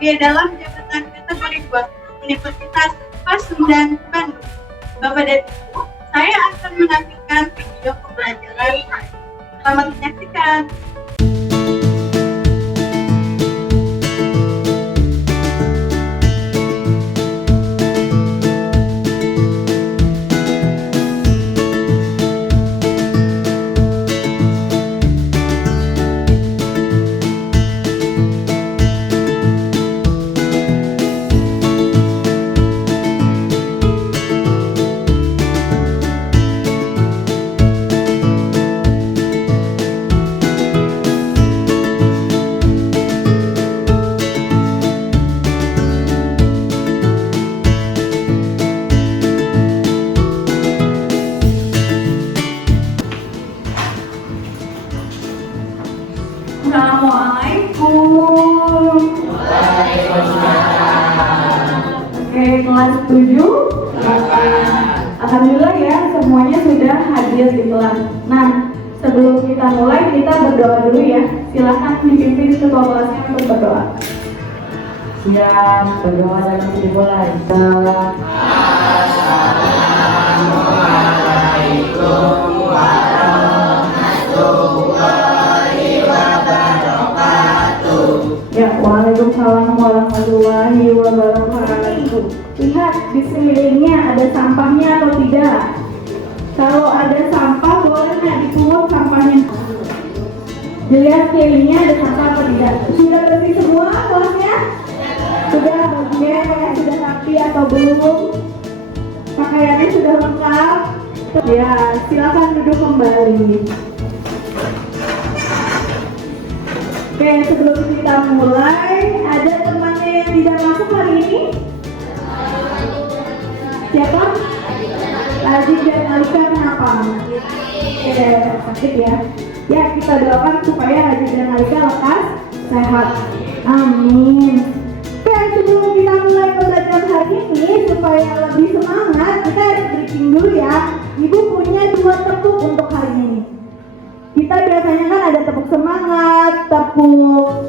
sebagai dalam jabatan kategori 2 Universitas Pasundan Bandung. Bapak dan Ibu, saya akan menampilkan video pembelajaran. Selamat menyaksikan. Assalamualaikum. Oke, kelas 7. Alhamdulillah ya, semuanya sudah hadir di kelas. Nah, sebelum kita mulai, kita berdoa dulu ya. Silakan dipimpin ketua kelasnya untuk berdoa. Siap, berdoa dan dimulai. Assalamualaikum warahmatullahi wabarakatuh. Ya, waalaikumsalam warahmatullahi wabarakatuh. Lihat di sekelilingnya ada sampahnya atau tidak? Kalau ada sampah, boleh nggak dipungut sampahnya? Dilihat sekelilingnya ada sampah atau tidak? Sudah bersih semua kelasnya? Sudah bagian sudah rapi atau belum? Pakaiannya sudah lengkap? Ya, silakan duduk kembali. Oke, sebelum kita mulai, ada temannya yang tidak masuk hari ini? Siapa? Lazim dan Alika, kenapa? Oke, sakit ya. Ya, kita doakan supaya Lazim dan Alika lekas sehat. Amin. Oke, sebelum kita mulai pembelajaran hari ini, supaya lebih semangat, kita harus breaking dulu ya. Ibu punya 2 tepuk untuk hari ini. Kita biasanya kan ada tepuk semangat, tepuk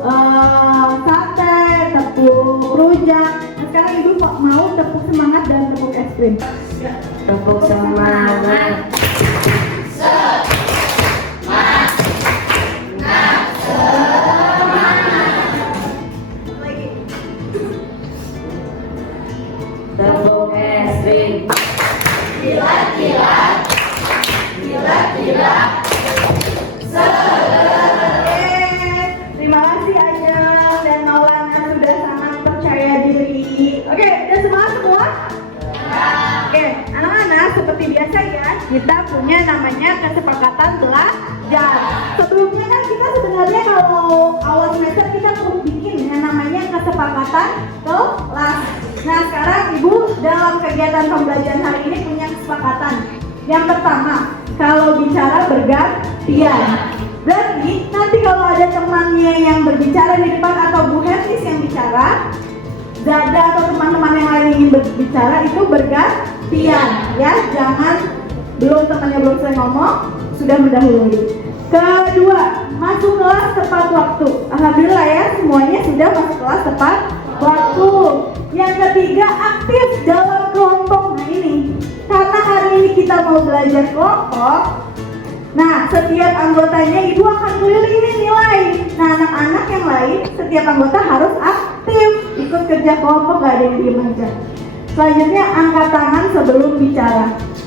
sate, tepuk rujak. Nah, sekarang ibu mau tepuk semangat dan tepuk es krim. Tepuk semangat. Lagi. Tepuk es krim. Terima kasih Ajeng dan Maulana sudah sangat percaya diri. Oke, udah semangat semua? Oke, anak-anak seperti biasa ya, kita punya namanya kesepakatan belajar. Sebelumnya kan kita sebenarnya kalau awal semester kita perlu bikin yang namanya kesepakatan kelas. Nah sekarang ibu dalam kegiatan pembelajaran hari ini punya kesepakatan. Yang pertama, kalau bicara bergantian. Berarti nanti kalau ada temannya yang berbicara di depan atau Bu Hertis yang bicara, Zada atau teman-teman yang lain ingin berbicara itu bergantian ya, jangan temannya belum selesai ngomong sudah mendahului. Kedua, masuk kelas tepat waktu. Alhamdulillah ya, semuanya sudah masuk kelas tepat waktu. Yang ketiga, aktif dalam kelompok. Nah ini, karena hari ini kita mau belajar kelompok, nah setiap anggotanya ibu akan keliling nih nilai. Nah anak-anak yang lain, setiap anggota harus aktif ikut kerja kelompok, gak ada yang diem aja. Selanjutnya angkat tangan sebelum bicara.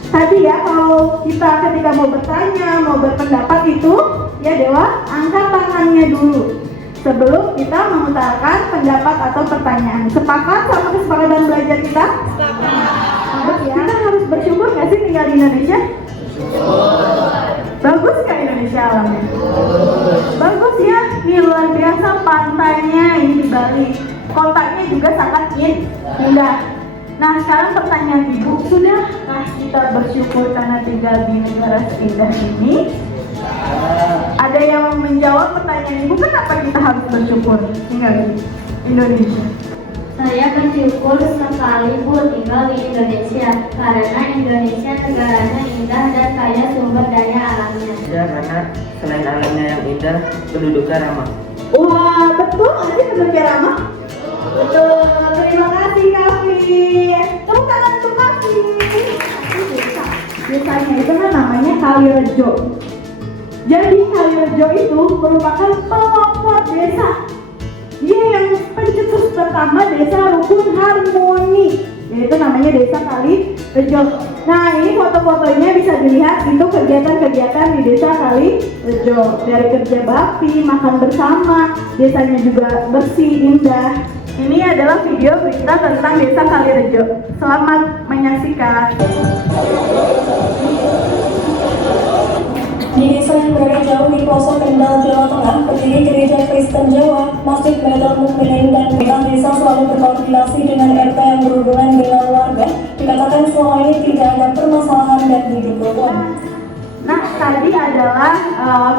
Tadi ya kalau kita ketika mau bertanya, mau berpendapat itu ya Dewa, angkat tangannya dulu sebelum kita mengutarakan pendapat atau pertanyaan. Sepakat sama kesepakatan belajar kita? Sepakat. Ya, kita harus bersyukur nggak sih tinggal di Indonesia? Bagus nggak Indonesia alamnya? Bagus ya, ini luar biasa pantainya ini di Bali. Kotanya juga sangat indah. Nah sekarang pertanyaan ibu, sudahkah kita bersyukur karena tinggal di negara seindah ini? Ada yang menjawab pertanyaan ibu, kenapa kita harus bersyukur tinggal di Indonesia? Saya bersyukur sekali Bu tinggal di Indonesia karena Indonesia negaranya indah dan kaya sumber daya alamnya. Ya, karena selain alamnya yang indah, penduduknya ramah. Wah betul, ada penduduknya ramah? Betul, terima kasih Kavi. Tepuk tangan untuk Kavi. Desanya itu kan namanya Kalirejo. Jadi Kalirejo itu merupakan pelopor desa. Dia yang pencetus pertama desa rukun harmoni, yaitu namanya desa Kalirejo. Nah, ini foto-fotonya bisa dilihat, itu kegiatan-kegiatan di desa Kalirejo. Dari kerja bakti, makan bersama, desanya juga bersih, indah. Ini adalah video berita tentang desa Kalirejo. Selamat menyaksikan. Di desa yang berada jauh di pelosok Kendal, Jawa Tengah, berdiri Gereja Kristen Jawa, Masjid Baitul Mukminin dan pemerintah desa selalu berkoordinasi dengan RT yang berhubungan dengan warga. Dikatakan selama ini tidak ada permasalahan dan hidup rukun. Nah, tadi adalah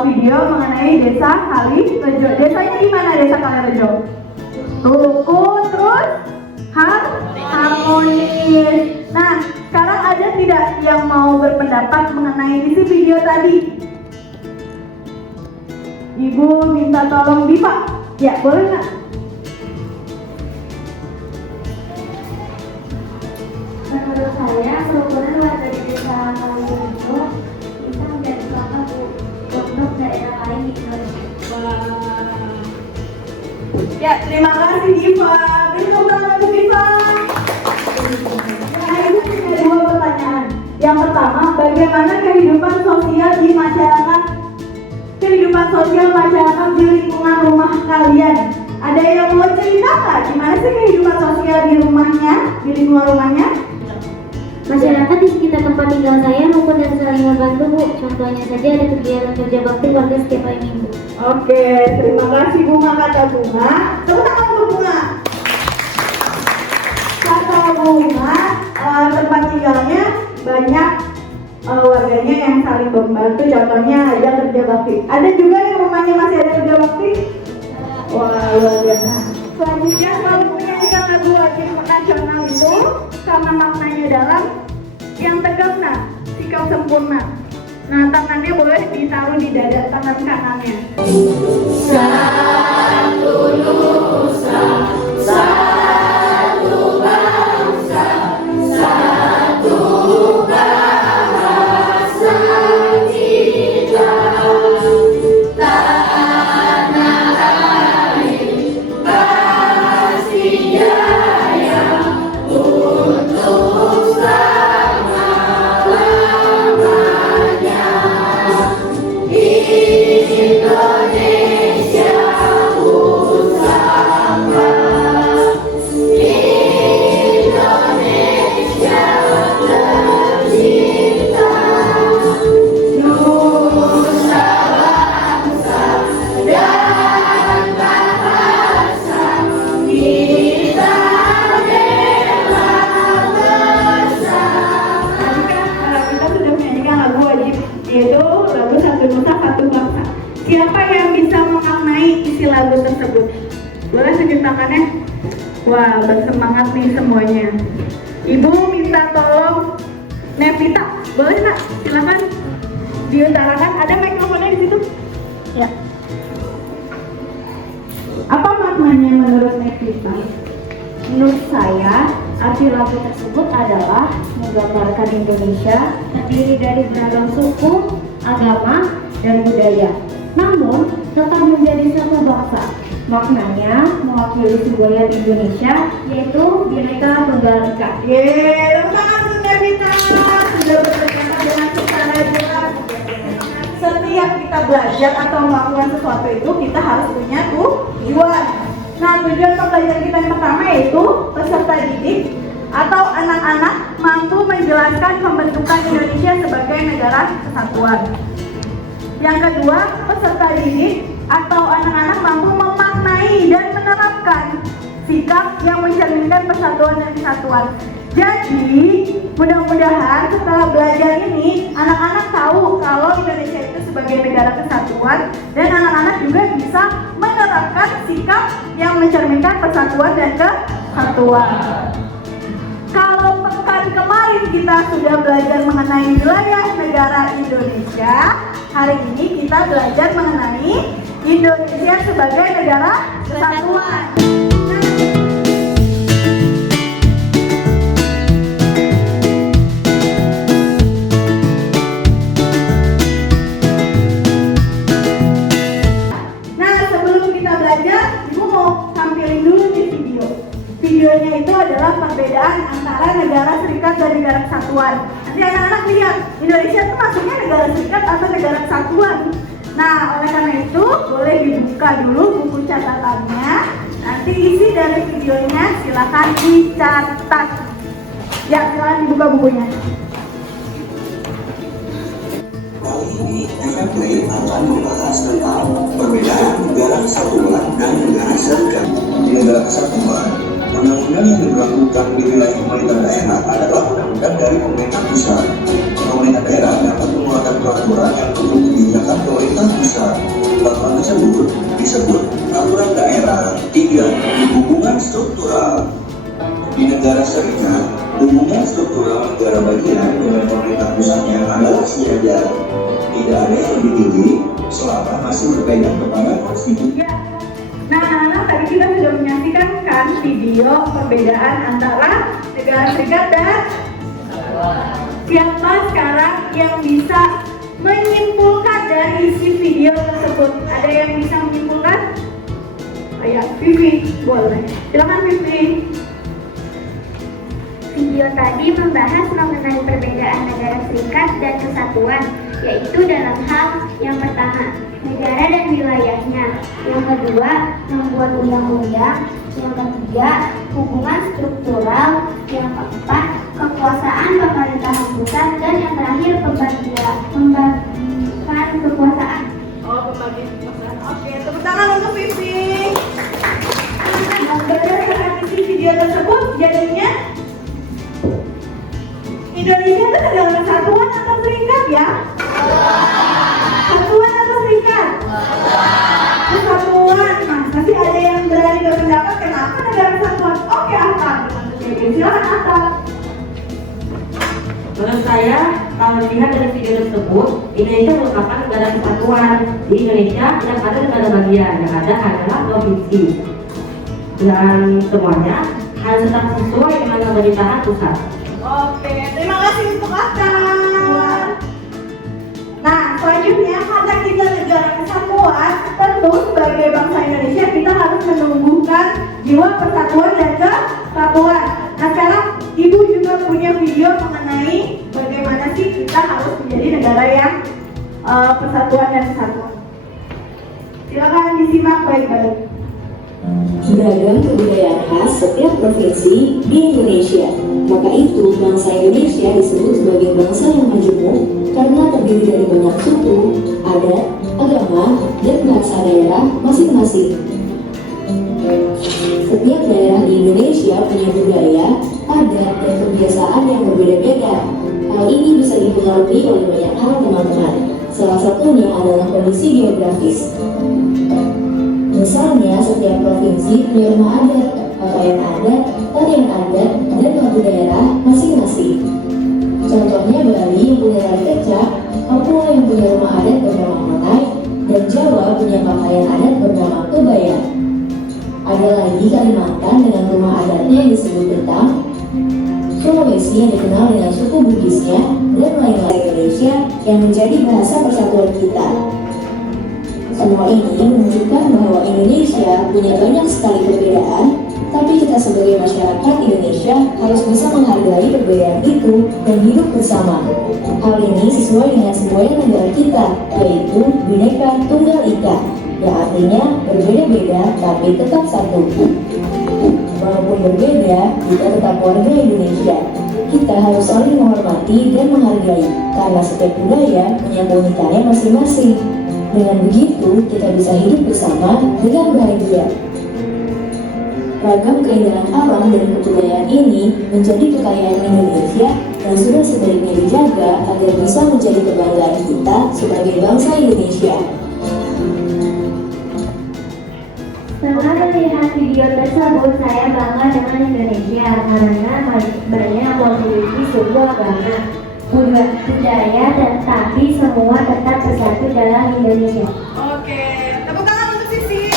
video mengenai desa Kalirejo. Desanya di mana desa Kalirejo? Rukun, terus harmonis. Nah, sekarang ada tidak yang mau berpendapat mengenai isi video tadi? Ibu minta tolong Diva. Ya, boleh nggak? Menurut saya, kerukunan warga di desa Kalirejo bisa menjadi contoh untuk daerah lain di Indonesia. Ya, terima kasih Diva. Beri tepuk tangan untuk Diva. Nah, itu punya dua pertanyaan. Yang pertama, bagaimana kehidupan sosial di masyarakat? Kehidupan sosial masyarakat di lingkungan rumah kalian. Ada yang mau cerita nggak? Gimana sih kehidupan sosial di rumahnya, di lingkungan rumahnya? Masyarakat di sekitar tempat tinggal saya rukun dan saling membantu, Bu. Contohnya saja ada kegiatan kerja bakti warga setiap hari Minggu. Oke, terima kasih Bunga, kata Bunga. Tepuk tangan untuk Bunga. Kata Bunga, tempat tinggalnya banyak warganya yang saling membantu. Contohnya ada kerja bakti. Ada juga yang rumahnya masih ada kerja bakti? Wah, luar biasa. Selanjutnya selalu menyanyikan lagu wajib nasional itu karena maknanya dalam yang tegak, nah, sikap sempurna. Nah, tangannya boleh ditaruh di dada tangan kanannya. Yaitu lagu Satu Nusa Satu Bangsa. Siapa yang bisa memaknai isi lagu tersebut? Boleh tunjuk tangannya? Wah, bersemangat nih semuanya. Ibu minta tolong Nevita, boleh nggak? Silakan diutarakan. Ada mikrofonnya di situ? Ya. Apa maknanya menurut Nevita? Menurut saya, arti lagu tersebut adalah menggambarkan Indonesia terdiri dari beragam suku, agama, dan budaya, namun tetap menjadi satu bangsa. Maknanya mewakili budaya Indonesia, yaitu Bhinneka Tunggal Ika. Yeay, tepuk tangan untuk Nevita. Sudah berkaitan dengan secara jelas. Setiap kita belajar atau melakukan sesuatu itu, kita harus punya tujuan. Nah, tujuan pembelajaran kita yang pertama yaitu peserta didik atau anak-anak mampu menjelaskan pembentukan Indonesia sebagai negara kesatuan. Yang kedua, peserta didik atau anak-anak mampu memaknai dan menerapkan sikap yang mencerminkan persatuan dan kesatuan. Jadi, mudah-mudahan setelah belajar ini, anak-anak tahu kalau Indonesia itu sebagai negara kesatuan dan anak-anak juga bisa menerapkan sikap yang mencerminkan persatuan dan kesatuan. Kalau pekan kemarin kita sudah belajar mengenai wilayah negara Indonesia, hari ini kita belajar mengenai Indonesia sebagai negara kesatuan. Nah, videonya itu adalah perbedaan antara negara serikat dan negara kesatuan. Nanti anak-anak lihat, Indonesia itu masuknya negara serikat atau negara kesatuan. Nah, oleh karena itu boleh dibuka dulu buku catatannya. Nanti isi dari videonya silakan dicatat. Ya, silakan dibuka bukunya. Kali ini FFP akan membahas tentang perbedaan negara kesatuan dan negara serikat. Di negara kesatuan, undang-undang yang diberlakukan di wilayah pemerintah daerah adalah undang-undang dari pemerintah pusat. Pemerintah daerah dapat mengeluarkan peraturan yang mendukung kebijakan pemerintah pusat. Peraturan tersebut disebut peraturan daerah. 3. Hubungan struktural. Di negara serikat, hubungan struktural negara bagian dengan pemerintah pusatnya adalah sejajar. Tidak ada yang lebih tinggi selama masih berpegang kepada konstitusi. Ya. Nah, anak-anak tadi kita sudah menyaksikan kan video perbedaan antara negara serikat dan siapa sekarang yang bisa menyimpulkan dari isi video tersebut? Ada yang bisa menyimpulkan? Oh ya, Vivi, boleh. Silakan Vivi. Video tadi membahas mengenai perbedaan negara serikat dan kesatuan, yaitu dalam hal yang pertama, negara dan wilayahnya. Yang kedua, membuat undang-undang. Yang ketiga, hubungan struktural. Yang keempat, kekuasaan pemerintahan pusat. Dan yang terakhir, pembagian kekuasaan. Oh, pembagian kekuasaan. Oke, tepuk tangan untuk Vivi. Nah, berdasarkan isi video tersebut, jadinya Indonesia itu negara kesatuan atau serikat ya? Kesatuan atau serikat? Kesatuan. Nah, pasti ada yang berani berpendapat kenapa negara kesatuan? Oke, Atta. Silakan Atta. Menurut saya, kalau dilihat dari video tersebut, Indonesia merupakan negara kesatuan. Di Indonesia yang ada negara bagian, yang ada adalah provinsi. Dan semuanya harus tetap sesuai dengan pemerintahan pusat. Oke, terima kasih untuk Atta. Nah, selanjutnya karena kita negara kesatuan, tentu sebagai bangsa Indonesia kita harus menumbuhkan jiwa persatuan dan kesatuan. Nah, sekarang Ibu juga punya video mengenai bagaimana sih kita harus menjadi negara yang persatuan dan kesatuan. Silakan disimak baik-baik. Beragam kebudayaan khas setiap provinsi di Indonesia. Maka itu, bangsa Indonesia disebut sebagai bangsa yang majemuk karena terdiri dari banyak suku, adat, agama, dan bahasa daerah masing-masing. Setiap daerah di Indonesia punya budaya, adat, dan kebiasaan yang berbeda-beda. Hal ini bisa dipengaruhi oleh banyak hal, teman-teman. Salah satunya adalah kondisi geografis. Misalnya, setiap provinsi punya rumah adat, pakaian adat, tarian adat, dan lagu daerah masing-masing. Contohnya Bali yang punya tari kecak, Papua yang punya rumah adat bernama Manai, dan Jawa punya pakaian adat bernama kebaya. Ada lagi Kalimantan dengan rumah adatnya yang disebut Betang, Sulawesi yang dikenal dengan suku Bugisnya, dan lain-lain. Indonesia yang menjadi bahasa persatuan kita. Semua ini menunjukkan bahwa Indonesia punya banyak sekali perbedaan, tapi kita sebagai masyarakat Indonesia harus bisa menghargai perbedaan itu dan hidup bersama. Hal ini sesuai dengan semboyan negara kita, yaitu Bhinneka Tunggal Ika, yang artinya berbeda-beda tapi tetap satu. Walaupun berbeda, kita tetap warga Indonesia. Kita harus saling menghormati dan menghargai, karena setiap budaya punya keunikannya masing-masing. Dengan begitu, kita bisa hidup bersama dengan bahagia. Ragam keindahan alam dan kebudayaan ini menjadi kekayaan Indonesia dan sudah sebaiknya dijaga agar bisa menjadi kebanggaan kita sebagai bangsa Indonesia. Setelah melihat video tersebut, saya bangga dengan Indonesia karena banyak memiliki suku agama, budaya, tetapi semua tetap bersatu dalam Indonesia. Oke, tepuk tangan untuk Sisi.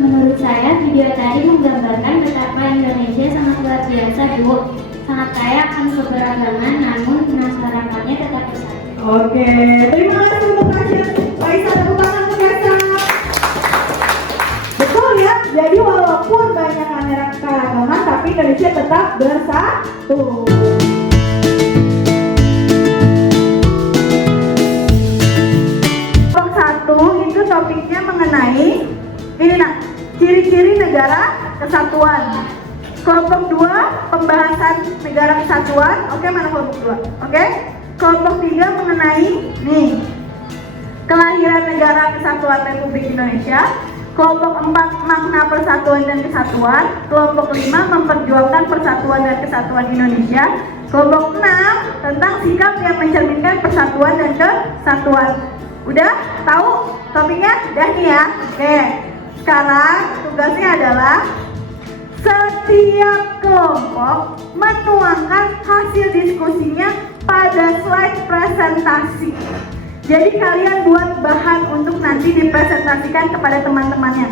Menurut saya, video tadi menggambarkan betapa Indonesia sangat luar biasa, Bu. Sangat kaya akan keberagaman, namun masyarakatnya tetap bersatu. Oke, terima kasih untuk Raisa. Raisa, tepuk tangan untuk Raisa. Betul ya, jadi walaupun banyak tapi Indonesia tetap bersatu. Kelompok 1 itu topiknya mengenai ini ciri-ciri negara kesatuan. Kelompok 2 pembahasan negara kesatuan. Oke, mana kelompok 2? Oke. Kelompok 3 mengenai kelahiran negara kesatuan Republik Indonesia. Kelompok 4 makna persatuan dan kesatuan. Kelompok 5 memperjuangkan persatuan dan kesatuan Indonesia. Kelompok 6 tentang sikap yang mencerminkan persatuan dan kesatuan. Udah tahu topiknya? Udah nih ya. Oke. Sekarang tugasnya adalah setiap kelompok menuangkan hasil diskusinya pada slide presentasi. Jadi kalian buat bahan untuk nanti dipresentasikan kepada teman-temannya.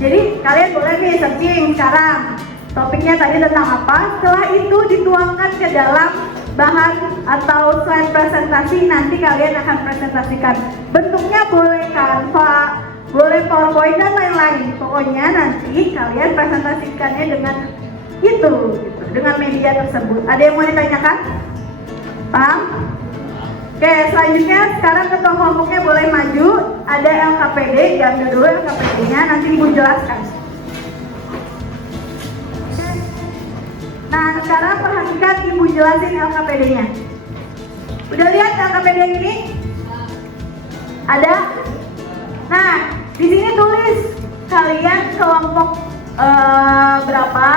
Jadi kalian boleh nih searching sekarang topiknya tadi tentang apa. Setelah itu dituangkan ke dalam bahan atau slide presentasi, nanti kalian akan presentasikan. Bentuknya boleh Canva, boleh PowerPoint dan lain-lain. Pokoknya nanti kalian presentasikannya dengan itu, dengan media tersebut. Ada yang mau ditanyakan? Paham? Oke, selanjutnya sekarang ketua kelompoknya boleh maju. Ada LKPD, diambil dulu LKPD-nya, nanti Ibu jelaskan. Nah, sekarang perhatikan Ibu jelasin LKPD-nya. Udah lihat LKPD ini? Ada? Nah, di sini tulis kalian kelompok berapa.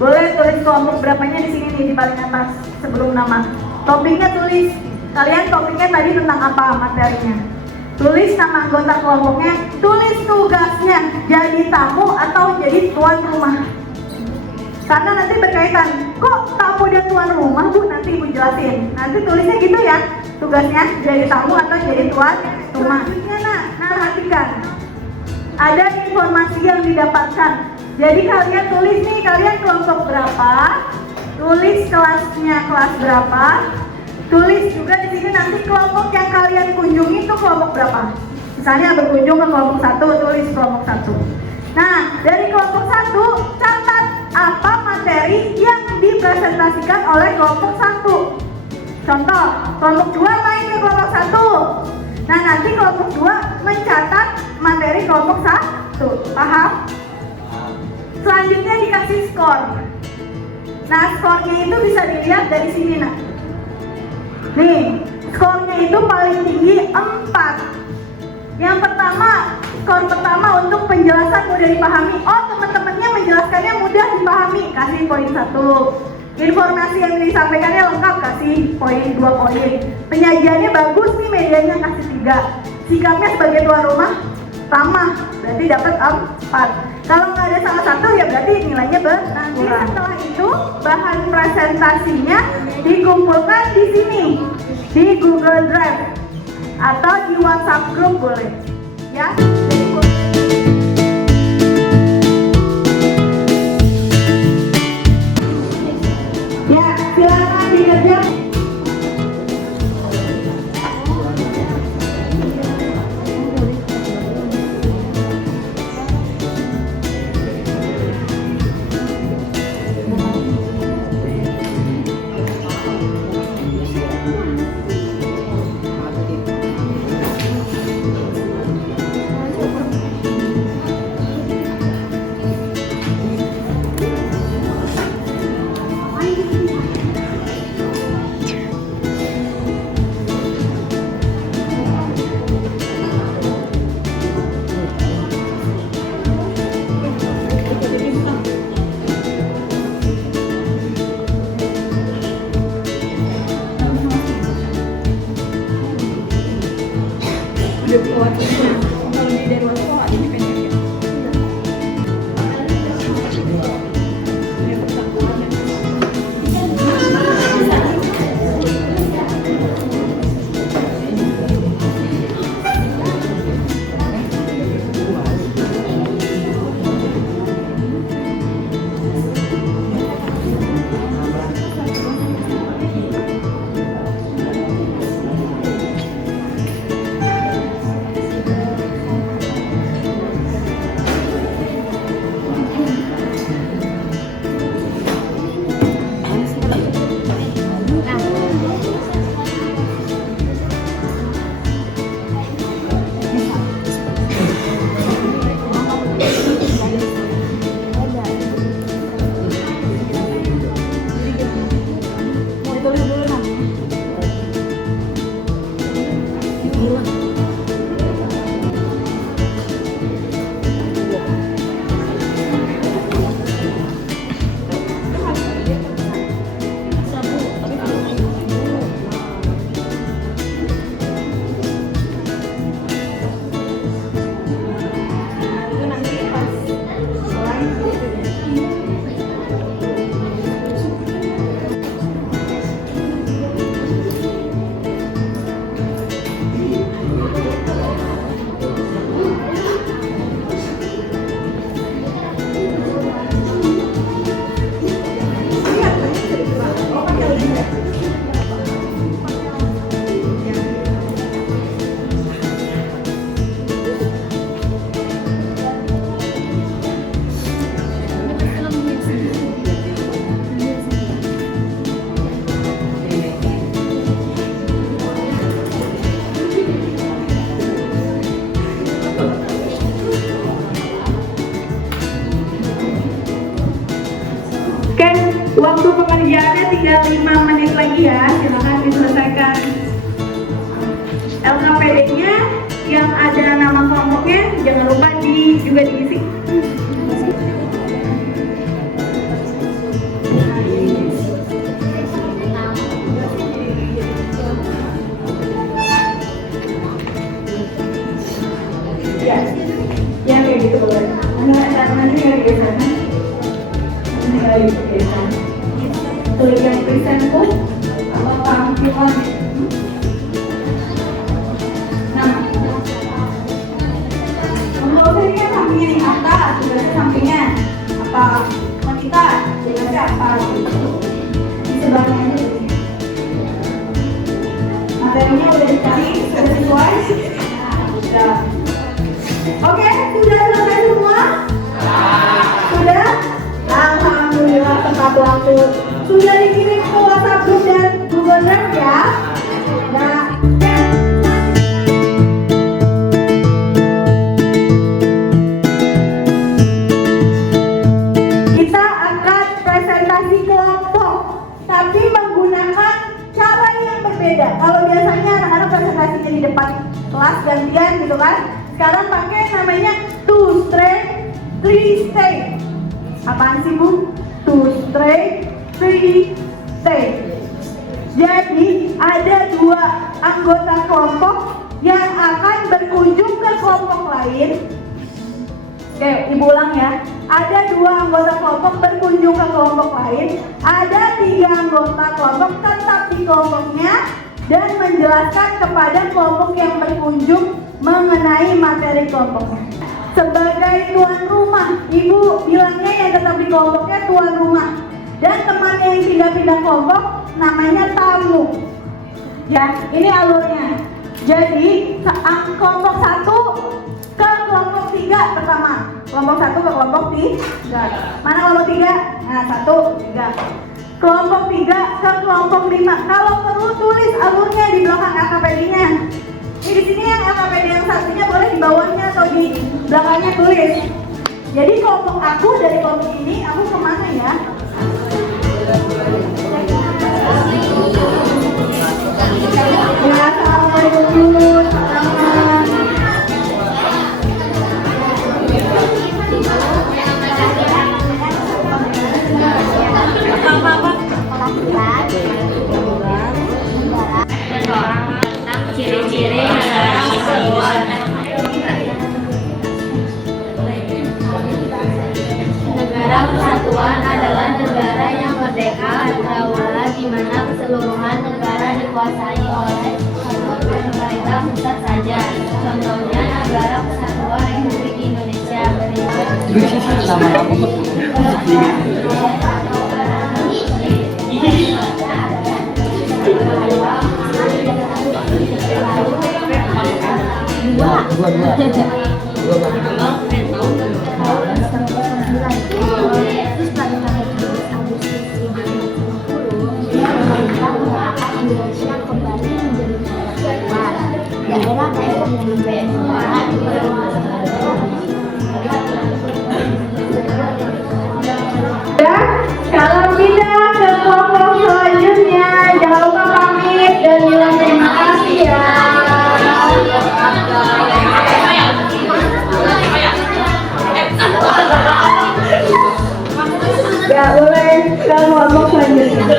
Boleh tulis kelompok berapanya di sini nih, di paling atas sebelum nama. Topiknya tulis. Kalian topiknya tadi tentang apa materinya? Tulis nama anggota kelompoknya, tulis tugasnya, jadi tamu atau jadi tuan rumah. Karena nanti berkaitan, kok tamu dan tuan rumah Bu? Nanti Ibu jelasin. Nanti tulisnya gitu ya, tugasnya jadi tamu atau jadi tuan rumah. Nah, perhatikan. Ada informasi yang didapatkan. Jadi kalian tulis nih, kalian kelompok berapa? Tulis kelasnya kelas berapa? Tulis juga di sini nanti kelompok yang kalian kunjungi itu kelompok berapa. Misalnya berkunjung ke kelompok 1, tulis kelompok 1. Nah, dari kelompok 1 catat apa materi yang dipresentasikan oleh kelompok 1. Contoh, kelompok 2 main ke kelompok 1. Nah, nanti kelompok 2 mencatat materi kelompok 1. Paham? Selanjutnya dikasih skor. Nah, skornya itu bisa dilihat dari sini nah. Nih, skornya itu paling tinggi 4. Yang pertama, skor pertama untuk penjelasan mudah dipahami. Oh, teman-temannya menjelaskannya mudah dipahami, kasih poin 1. Informasi yang disampaikannya lengkap, kasih poin 2 poin. Penyajiannya bagus nih, medianya kasih 3. Sikapnya sebagai tuan rumah ramah, berarti dapat 4. Kalau nggak ada salah satu ya berarti nilainya nanti setelah itu bahan presentasinya dikumpulkan di sini di Google Drive atau di WhatsApp group boleh ya. Ya, silakan dikerjakan. Oke, waktu pengerjaannya tinggal 5 menit lagi ya, silahkan diselesaikan. LKPD-nya yang ada nama kelompoknya jangan lupa juga diisi. Ya kayak gitu boleh. Nanti nggak di sana. Tulisan presentku apa tampilan. Nah, menurut saya sampingnya di atas, tugasnya sampingnya apa wanita, tugasnya apa gitu. Di sebelahnya aja. Materinya udah dicari, sudah sesuai. Sudah. Oke, sudah selesai semua? Sudah? Alhamdulillah tepat waktu. Sudah dikirim ke WhatsApp group dan Google Drive ya? Nah, kita akan presentasi kelompok, tapi menggunakan cara yang berbeda. Kalau biasanya anak-anak presentasinya di depan kelas gantian gitu kan? Sekarang pakai namanya 2 straight, 3 stay. Apaan sih Bu? 2 straight, 3 stay. Jadi ada 2 anggota kelompok yang akan berkunjung ke kelompok lain. Oke, Ibu ulang ya. Ada 2 anggota kelompok berkunjung ke kelompok lain. Ada 3 anggota kelompok tetap di kelompoknya dan menjelaskan kepada kelompok yang berkunjung mengenai materi kelompoknya. Sebagai tuan rumah, Ibu bilangnya yang tetap di kelompoknya tuan rumah. Dan temannya yang pindah-pindah kelompok namanya tamu. Ya, ini alurnya. Jadi, kelompok 1 ke kelompok 3 pertama. Kelompok 1 ke kelompok 3. Mana kelompok 3? Nah, 1, 3. Kelompok 3 ke kelompok 5. Kalau perlu tulis alurnya di belakang LKPD-nya. Di sini yang LKPD yang satunya boleh di bawahnya atau di belakangnya tulis. Jadi kelompok aku dari kelompok ini, aku kemana ya? Ya, assalamualaikum dulu, teman-teman. Ciri-ciri negara kesatuan. Negara kesatuan adalah negara yang merdeka, berdaulat, di mana keseluruhan negara dikuasai oleh pemerintah pusat saja. Contohnya negara kesatuan Republik Indonesia Kalau pindah ke kelompok selanjutnya, jangan lupa pamit dan bilang terima kasih ya. Ya boleh ke kelompok selanjutnya.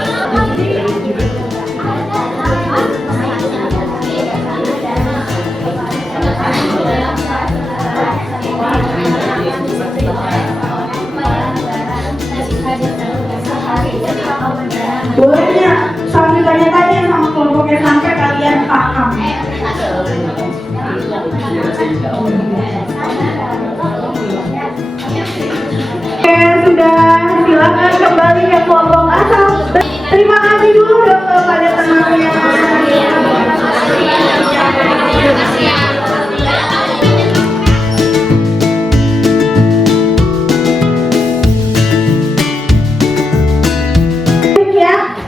Bolehnya sambil tanya-tanya sama kelompoknya sampai kalian paham. Oke, sudah, silakan kembali ke kelompok asal. Terima kasih dulu dong kepada temannya.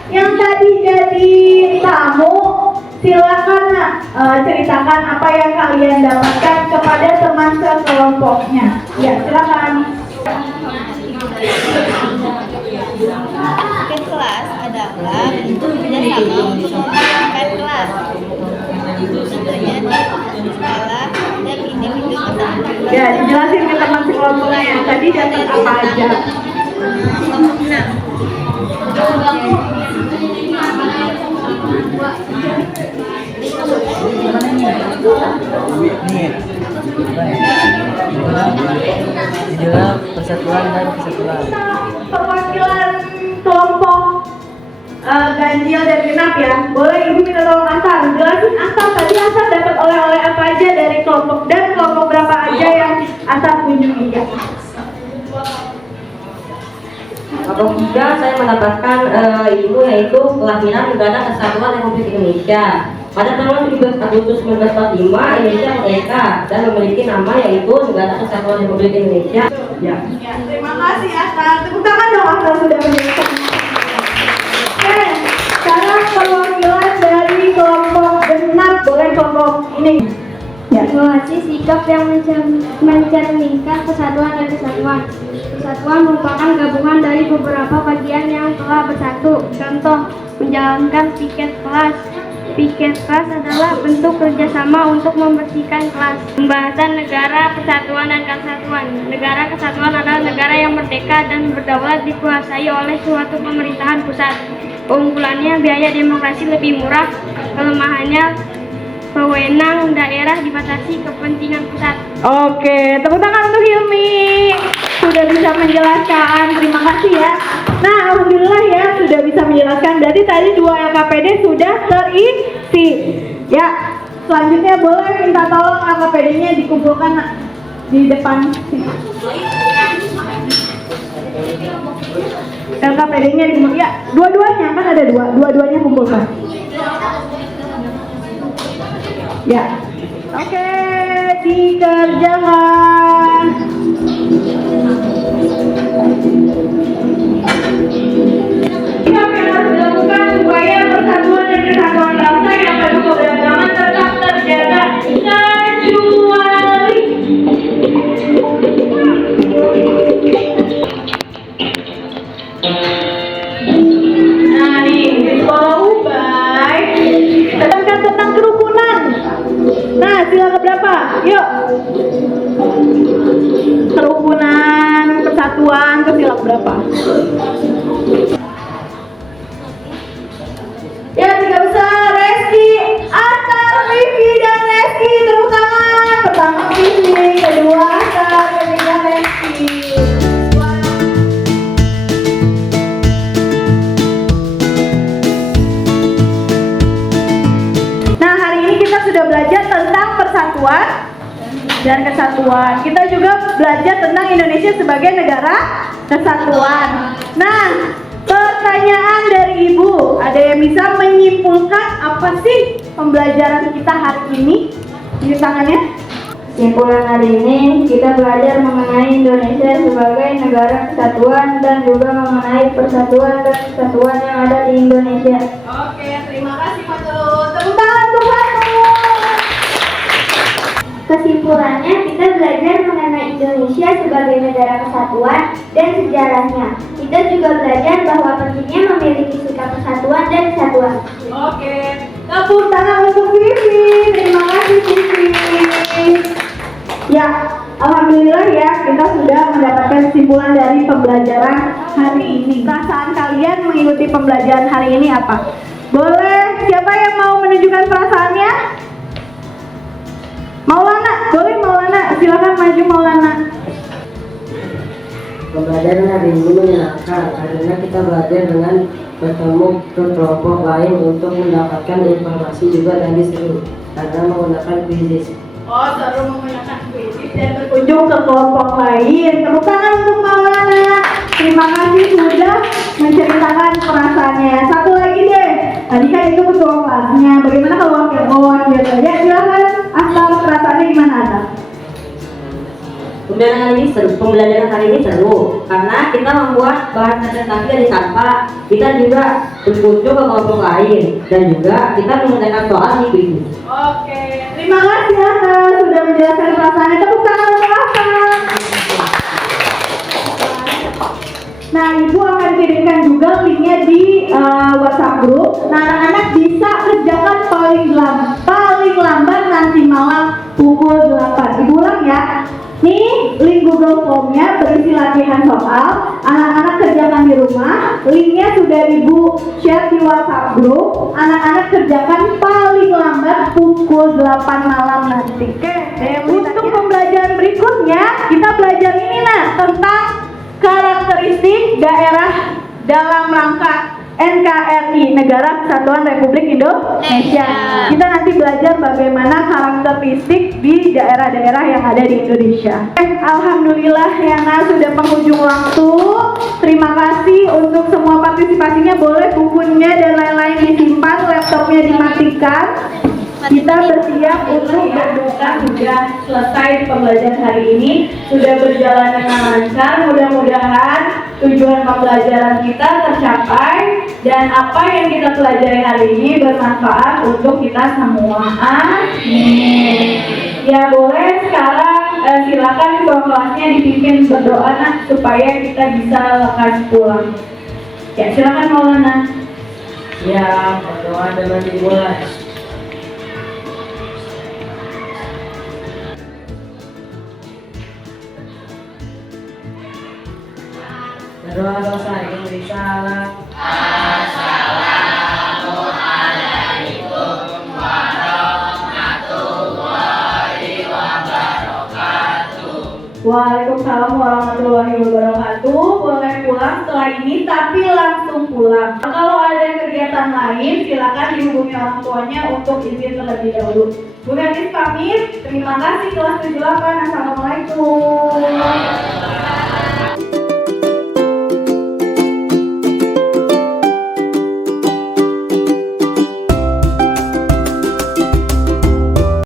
Yang tadi jadi tamu, silakan ceritakan apa yang kalian dapatkan kepada teman sekelompoknya. Ya, silakan. Piket kelas adalah bentuk kerjasama untuk memperbaiki kelas. Contohnya di sekolah dan individu tertentu. Ya, dijelasin ke teman sekelompoknya. Tadi dapat apa aja? Kelompok 6. Judulnya persatuan dan kesatuan. Perwakilan kelompok ganjil dan genap ya. Boleh Ibu minta tolong Asar. Jelasin Asar tadi Asar dapat oleh-oleh apa aja dari kelompok dan kelompok berapa aja yang Asar kunjungi ya. Kelompok 3 saya mendapatkan ilmu yaitu kelahiran Negara Kesatuan Republik Indonesia. Pada tanggal 17 Agustus 1945 Indonesia merdeka dan memiliki nama yaitu Negara Kesatuan Republik Indonesia. Ya, terima kasih Asar. Tepuk tangan dong Asar sudah menjelaskan. Oke, sekarang perwakilan dari kelompok genap. Boleh kelompok ini. Ya. Evaluasi sikap yang mencerminkan kesatuan dan kesatuan. Kesatuan merupakan gabungan dari beberapa bagian yang telah bersatu. Contoh, menjalankan piket kelas. Piket kelas adalah bentuk kerjasama untuk membersihkan kelas. Pembahasan negara kesatuan dan kesatuan. Negara kesatuan adalah negara yang merdeka dan berdaulat dikuasai oleh suatu pemerintahan pusat. Keunggulannya biaya demokrasi lebih murah. Kelemahannya wewenang daerah dibatasi kepentingan pusat. Oke, tepuk tangan untuk Hilmi. Sudah bisa menjelaskan, terima kasih ya. Nah, alhamdulillah ya sudah bisa menjelaskan. Jadi tadi 2 LKPD sudah terisi. Ya, selanjutnya boleh minta tolong LKPD-nya dikumpulkan di depan sini. LKPD-nya dikumpulkan. Ya, dua-duanya kan ada dua-duanya kumpulkan. Ya, oke, dikerjakan. Sikap yang harus dilakukan supaya persatuan dan kesatuan bangsa yang penuh keberagaman tetap terjaga kecuali. Nah nih, sekolah Ubay tekankan tentang kerukunan. Nah, sila keberapa? Yuk. Kerukunan, persatuan, ke sila berapa? Ya, 3 besar. Reski, Asar, Vivi, dan Reski. Tepuk tangan. Pertama Vivi, kedua Asar, ketiga Reski. Nah, hari ini kita sudah belajar tentang persatuan dan kesatuan. Kita juga belajar tentang Indonesia sebagai negara kesatuan. Nah, pertanyaan dari Ibu, ada yang bisa menyimpulkan apa sih pembelajaran kita hari ini? Di tangannya. Kesimpulan hari ini kita belajar mengenai Indonesia sebagai negara kesatuan dan juga mengenai persatuan dan kesatuan yang ada di Indonesia. Oke, terima kasih Pak Tulut. Tepuk tangan untuk Pak Tulut. Kesimpulannya, kita belajar mengenai Indonesia sebagai negara kesatuan dan sejarahnya. Kita juga belajar bahwa pentingnya memiliki sikap persatuan dan kesatuan. Oke, tepuk tangan untuk Vivi. Terima kasih Vivi. Ya, alhamdulillah ya kita sudah mendapatkan kesimpulan dari pembelajaran hari ini. Perasaan kalian mengikuti pembelajaran hari ini apa? Boleh, siapa yang mau menunjukkan perasaannya? Maulana, boleh Maulana, silakan maju Maulana. Pembelajaran hari ini menyenangkan karena kita belajar dengan bertemu ke kelompok lain untuk mendapatkan informasi juga dari seru karena menggunakan quiz. Oh, seru menggunakan quiz dan berkunjung ke kelompok lain. Tepuk tangan untuk Maulana. Terima kasih sudah menceritakan perasaannya. Satu lagi deh. Tadi kan itu ketua kelasnya. Bagaimana kalau wakil saja? Silakan. Asal perasaannya gimana Asal? Pembelajaran hari ini seru karena kita membuat bahan presentasi dari sampah. Kita juga berkunjung ke kelompok lain dan juga kita mengerjakan soal di quiz. Oke, terima kasih Asal sudah menjelaskan perasaannya. Tepuk tangan untuk Asal. Nah, Ibu akan kirimkan juga linknya di WhatsApp group. Nah, anak-anak bisa kerjakan paling lambat nanti malam pukul 8. Ibu ulang ya. Nih, link Google Form-nya berisi latihan soal. Anak-anak kerjakan di rumah. Linknya sudah Ibu share di WhatsApp group. Anak-anak kerjakan paling lambat pukul 8 malam nanti. Oke, untuk pembelajaran berikutnya kita belajar ini tentang karakteristik daerah dalam rangka NKRI, Negara Kesatuan Republik Indonesia. Kita nanti belajar bagaimana karakteristik di daerah-daerah yang ada di Indonesia. Alhamdulillah Yana sudah penghujung waktu. Terima kasih untuk semua partisipasinya. Boleh bukunya dan lain-lain disimpan, laptopnya dimatikan. Kita bersiap untuk berdoa. Sudah selesai pembelajaran hari ini, sudah berjalan dengan lancar. Mudah-mudahan tujuan pembelajaran kita tercapai dan apa yang kita pelajari hari ini bermanfaat untuk kita semua. Amin. Ya boleh sekarang silakan ketua kelasnya dipimpin berdoa supaya kita bisa lekas pulang. Ya silakan Maulana. Ya, berdoa dengan dimulai. Berdoa dosa yang bersalah. Assalamualaikum warahmatullahi wabarakatuh. Waalaikumsalam warahmatullahi wabarakatuh. Boleh pulang setelah ini, tapi langsung pulang. Kalau ada kegiatan lain, silakan dihubungi orang tuanya untuk izin terlebih dahulu. Bu Gadis pamit. Terima kasih kelas 78. Assalamualaikum.